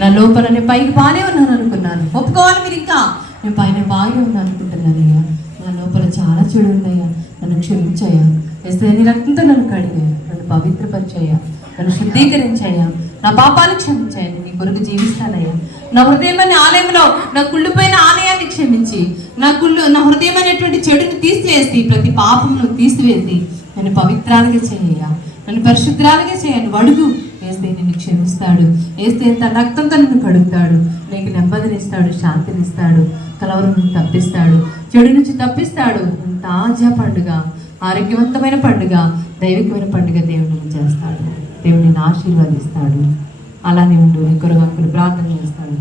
నా లోపల నేను పైకి బాగానే ఉన్నాను అనుకున్నాను, ఒప్పుకోవాలి మీరు, ఇంకా నేను పైన బాగానే ఉన్నాను అనుకుంటున్నానయ్యా. నా లోపల చాలా చెడు ఉందయ్యా, నన్ను క్షమించయ్యా. వేస్తే నీ రక్తంతో నన్ను కడిగాయా, నన్ను పవిత్రపరిచయ్యా, నన్ను శుద్ధీకరించయ్యా, నా పాపాలు క్షమించాయని నీ కొరకు జీవిస్తానయ్యా. నా హృదయం అనే ఆలయంలో నా కుళ్ళిపోయిన ఆలయాన్ని క్షమించి నా హృదయం అనేటువంటి చెడుని తీసివేసి ప్రతి పాపమును తీసివేసి నన్ను పవిత్రాలుగా చేయ్యా, నన్ను పరిశుద్ధాలుగా చేయను. అడుగు, వేస్తే నిన్ను క్షమిస్తాడు. వేస్తే తన రక్తంతో నిన్ను కడుగుతాడు, నీకు నెమ్మదినిస్తాడు, శాంతినిస్తాడు, కలవరం నుంచి తప్పిస్తాడు, చెడు నుంచి తప్పిస్తాడు. తాజా పండుగ, ఆరోగ్యవంతమైన పండుగ, దైవికమైన పండుగ దేవుడిని చేస్తాడు. దేవుడిని ఆశీర్వదిస్తాడు. అలానే ఉండు. నీ కొరకు ప్రార్థన చేస్తాడు.